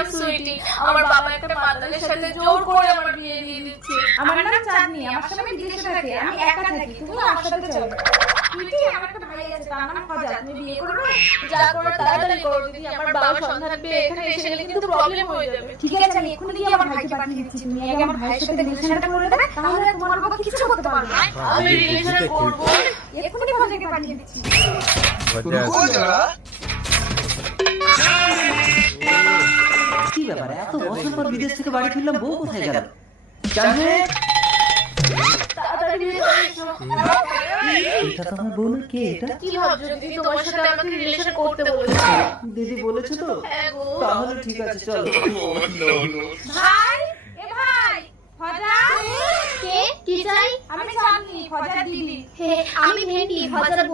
নাম সুইটি আমার বাবা একটা মাতালের সাথে জোর করে আমার বিয়ে দিয়ে দিচ্ছে আমার নাম চাঁদনি আমার সঙ্গে বিদেশে থাকে আমি একা থাকি তুমি আমার সাথে চলো। সুইটি আমার একটা ভাই আছে? তার নাম ফাজাল তুমি বিয়ে করবে যা করো তাড়াতাড়ি করো। দিদি আমার বাবা সন্ধান পেয়ে এখানে এসে গেলে কিন্তু প্রবলেম হয়ে যাবে। ঠিক আছে আমি এখন দিয়ে আমার ভাইকে পাঠিয়ে দিচ্ছি। তুমি আগে আমার ভাইয়ের সাথে রিলেশনটা করে দেবে তাহলে তোমার বাবা কিছু করতে পারবে? আমি রিলেশন করব? এখনই ভাইকে পাঠিয়ে দিচ্ছি কোন কোন ব্যাপার? এত বছর পর বিদেশ থেকে বাড়ি ফিরলাম বউ কোথায় গেল? জানবে তাড়াতাড়ি বিয়ে করে এসো। এটা তো আমার বউ না কে? এটা? কি ভাবছ? দিদি তোমার সাথে আমাকে রিলেশন করতে বলেছে। দিদি বলেছে তো? হ্যাঁ তাহলে ঠিক আছে চলো। ভাই এ ভাই ফাজা? কে? কি চাই? আমি চাঁদনি ফাজা দিদি। আমি ভেন্ডি ভজার